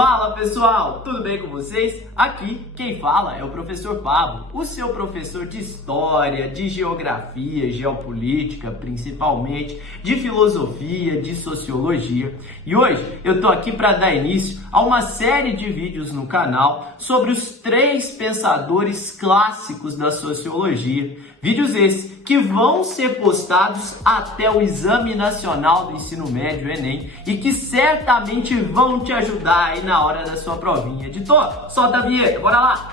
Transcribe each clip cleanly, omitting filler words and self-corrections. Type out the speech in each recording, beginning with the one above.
Fala pessoal, tudo bem com vocês? Aqui quem fala é o professor Pablo, o seu professor de História, de Geografia, Geopolítica principalmente, de Filosofia, de Sociologia. E hoje eu tô aqui para dar início a uma série de vídeos no canal sobre os 3 pensadores clássicos da Sociologia. Vídeos esses que vão ser postados até o Exame Nacional do Ensino Médio, Enem, e que certamente vão te ajudar aí na hora da sua provinha. Editor, solta a vinheta, bora lá!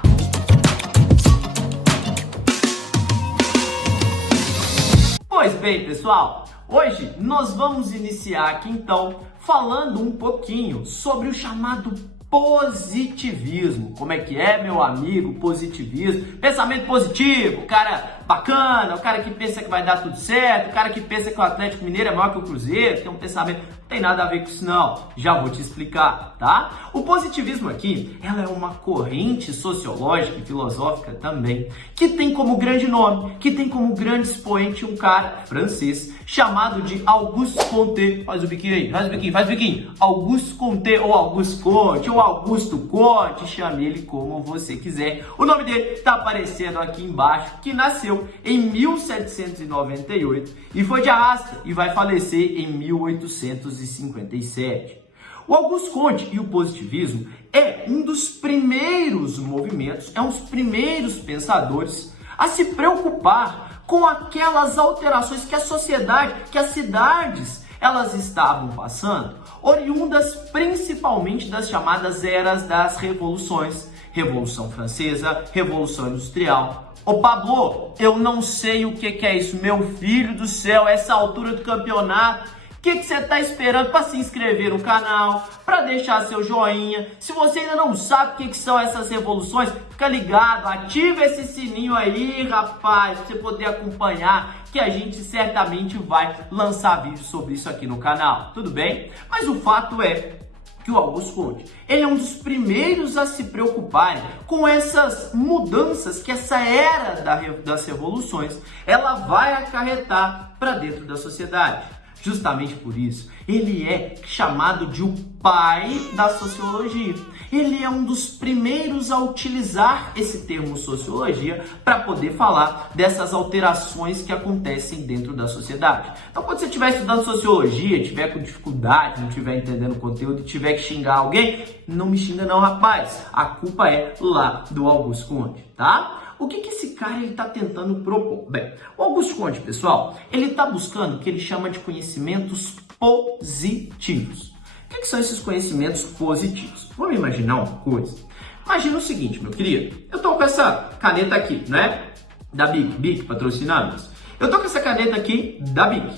Pois bem, pessoal, hoje nós vamos iniciar aqui então falando um pouquinho sobre o chamado positivismo. Como é que é, meu amigo? Positivismo, pensamento positivo, o cara bacana, o cara que pensa que vai dar tudo certo, o cara que pensa que o Atlético Mineiro é maior que o Cruzeiro, tem um pensamento, não tem nada a ver com isso não, já vou te explicar, tá? O positivismo aqui, ela é uma corrente sociológica e filosófica também, que tem como grande nome, que tem como grande expoente um cara francês, chamado de Auguste Comte. Faz o biquinho aí, faz o biquinho. Auguste Comte, ou Auguste Comte, ou Augusto Comte, chame ele como você quiser. O nome dele tá aparecendo aqui embaixo, que nasceu em 1798 e foi de arrasta e vai falecer em 1857. O Auguste Comte e o positivismo é um dos primeiros movimentos, é um dos primeiros pensadores a se preocupar com aquelas alterações que a sociedade, que as cidades, elas estavam passando, oriundas principalmente das chamadas eras das revoluções. Revolução Francesa, Revolução Industrial. Ô Pablo, eu não sei o que é isso, meu filho do céu, essa altura do campeonato. O que você está esperando para se inscrever no canal, para deixar seu joinha? Se você ainda não sabe o que são essas revoluções, fica ligado, ativa esse sininho aí, rapaz, para você poder acompanhar, que a gente certamente vai lançar vídeos sobre isso aqui no canal, tudo bem? Mas o fato é que o Auguste Comte, ele é um dos primeiros a se preocuparem com essas mudanças que essa era das revoluções, ela vai acarretar para dentro da sociedade. Justamente por isso, ele é chamado de o pai da sociologia. Ele é um dos primeiros a utilizar esse termo sociologia para poder falar dessas alterações que acontecem dentro da sociedade. Então, quando você estiver estudando sociologia, estiver com dificuldade, não estiver entendendo o conteúdo e tiver que xingar alguém, não me xinga não, rapaz. A culpa é lá do Auguste Comte, tá? O que esse cara está tentando propor? Bem, o Auguste Comte, pessoal, ele está buscando o que ele chama de conhecimentos positivos. O que são esses conhecimentos positivos? Vamos imaginar uma coisa. Imagina o seguinte, meu querido. Eu estou com essa caneta aqui, né? Da Bic patrocinados. Eu estou com essa caneta aqui da Bic.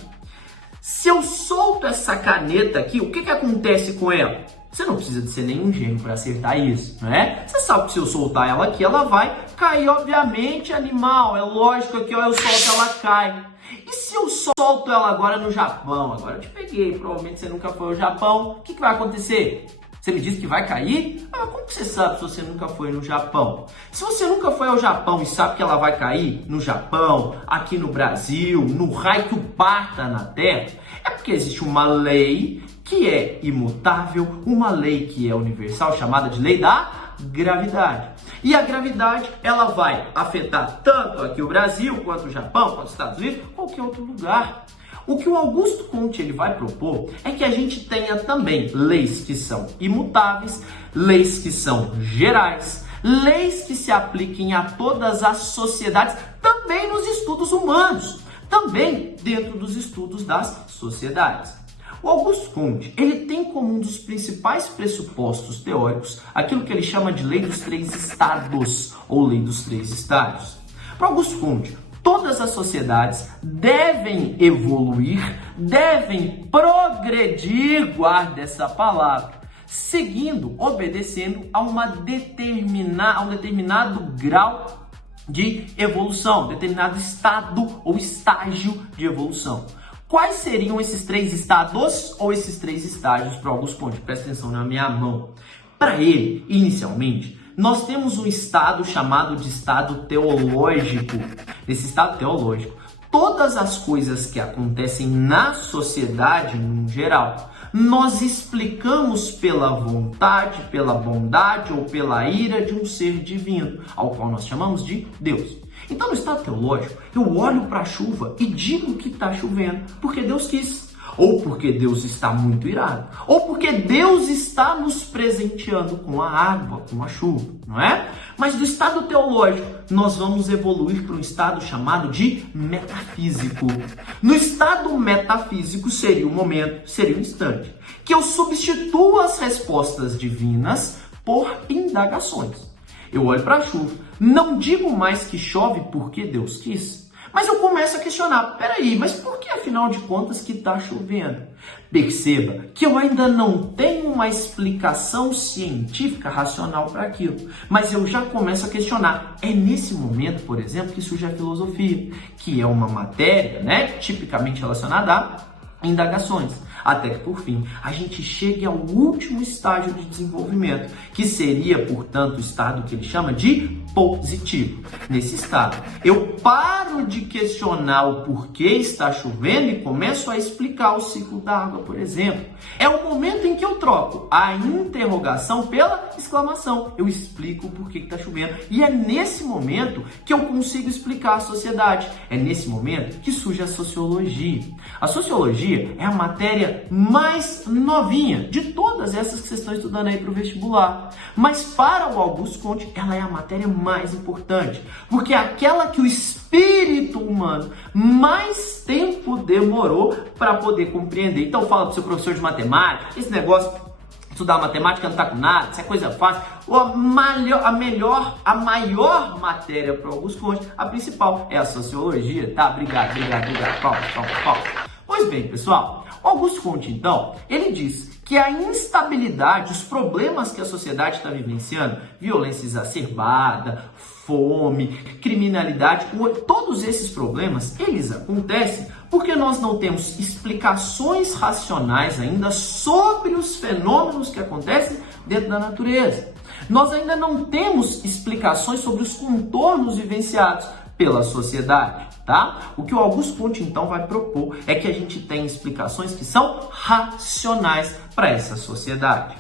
Se eu solto essa caneta aqui, o que acontece com ela? Você não precisa de ser nenhum gênio para acertar isso, não é? Você sabe que se eu soltar ela aqui, ela vai cair, obviamente, animal. É lógico que eu solto, ela cai. E se eu solto ela agora no Japão? Agora eu te peguei, provavelmente você nunca foi ao Japão. O que vai acontecer? Você me disse que vai cair? Ah, como que você sabe se você nunca foi no Japão? Se você nunca foi ao Japão e sabe que ela vai cair no Japão, aqui no Brasil, no raio que o parta na Terra, é porque existe uma lei que é imutável, uma lei que é universal, chamada de lei da gravidade. E a gravidade, ela vai afetar tanto aqui o Brasil, quanto o Japão, quanto os Estados Unidos, qualquer outro lugar. O que o Auguste Comte ele vai propor é que a gente tenha também leis que são imutáveis, leis que são gerais, leis que se apliquem a todas as sociedades, também nos estudos humanos, também dentro dos estudos das sociedades. O Auguste Comte, ele tem como um dos principais pressupostos teóricos aquilo que ele chama de lei dos 3 estados, ou lei dos 3 estágios. Para Auguste Comte, todas as sociedades devem evoluir, devem progredir, guarda essa palavra, seguindo, obedecendo a um determinado grau de evolução, determinado estado ou estágio de evolução. Quais seriam esses 3 estados ou esses 3 estágios para Auguste Comte? Presta atenção na minha mão. Para ele, inicialmente, nós temos um estado chamado de estado teológico. Nesse estado teológico, todas as coisas que acontecem na sociedade, no geral, nós explicamos pela vontade, pela bondade ou pela ira de um ser divino, ao qual nós chamamos de Deus. Então, no estado teológico, eu olho para a chuva e digo que está chovendo porque Deus quis, ou porque Deus está muito irado, ou porque Deus está nos presenteando com a água, com a chuva, não é? Mas do estado teológico, nós vamos evoluir para um estado chamado de metafísico. No estado metafísico seria o momento, seria o instante, que eu substituo as respostas divinas por indagações. Eu olho para a chuva, não digo mais que chove porque Deus quis, mas eu começo a questionar, peraí, mas por que afinal de contas que está chovendo? Perceba que eu ainda não tenho uma explicação científica racional para aquilo, mas eu já começo a questionar. É nesse momento, por exemplo, que surge a filosofia, que é uma matéria, tipicamente relacionada a indagações. Até que, por fim, a gente chegue ao último estágio de desenvolvimento, que seria, portanto, o estado que ele chama de positivo. Nesse estado, eu paro de questionar o porquê está chovendo e começo a explicar o ciclo da água, por exemplo. É o momento em que eu troco a interrogação pela exclamação. Eu explico o porquê que está chovendo. E é nesse momento que eu consigo explicar a sociedade. É nesse momento que surge a sociologia. A sociologia é a matéria mais novinha de todas essas que vocês estão estudando aí para o vestibular. Mas para o Augusto Conte, ela é a matéria mais importante, porque é aquela que o espírito humano mais tempo demorou para poder compreender. Então fala para o seu professor de matemática, esse negócio estudar matemática não está com nada, isso é coisa fácil. A maior matéria para o Augusto Conte, a principal, é a sociologia, tá? Obrigado. Palmas. Pois bem, pessoal, o Augusto Conte, então, ele diz que a instabilidade, os problemas que a sociedade está vivenciando, violência exacerbada, fome, criminalidade, todos esses problemas, eles acontecem porque nós não temos explicações racionais ainda sobre os fenômenos que acontecem dentro da natureza. Nós ainda não temos explicações sobre os contornos vivenciados pela sociedade, tá? O que o Augusto Conte, então, vai propor é que a gente tenha explicações que são racionais para essa sociedade.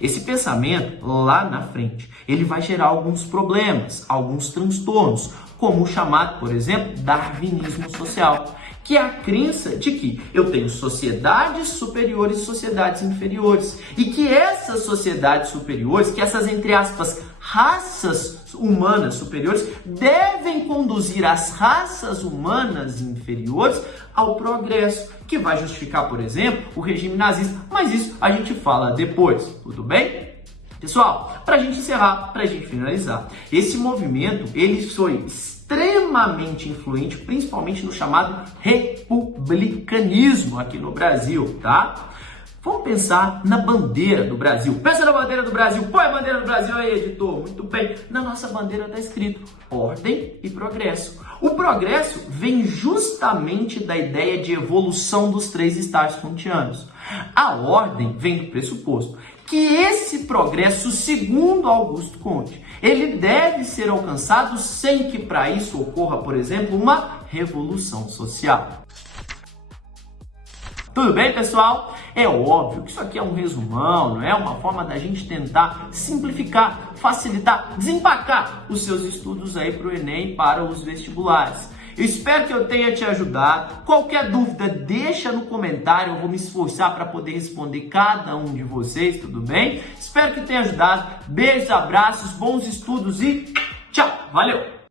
Esse pensamento, lá na frente, ele vai gerar alguns problemas, alguns transtornos, como o chamado, por exemplo, darwinismo social, que é a crença de que eu tenho sociedades superiores e sociedades inferiores, e que essas sociedades superiores, que essas, entre aspas, raças humanas superiores, devem conduzir as raças humanas inferiores ao progresso, que vai justificar, por exemplo, o regime nazista. Mas isso a gente fala depois, tudo bem? Pessoal, para a gente encerrar, para a gente finalizar, esse movimento ele foi extremamente influente, principalmente no chamado republicanismo aqui no Brasil, tá? Vamos pensar na bandeira do Brasil. Pensa na bandeira do Brasil. Põe a bandeira do Brasil aí, editor. Muito bem. Na nossa bandeira está escrito ordem e progresso. O progresso vem justamente da ideia de evolução dos 3 estágios kantianos. A ordem vem do pressuposto que esse progresso, segundo Augusto Conte, ele deve ser alcançado sem que para isso ocorra, por exemplo, uma revolução social. Tudo bem, pessoal? É óbvio que isso aqui é um resumão, não é? Uma forma da gente tentar simplificar, facilitar, desempacar os seus estudos aí para o Enem, para os vestibulares. Eu espero que eu tenha te ajudado. Qualquer dúvida, deixa no comentário. Eu vou me esforçar para poder responder cada um de vocês, tudo bem? Espero que tenha ajudado. Beijos, abraços, bons estudos e tchau! Valeu!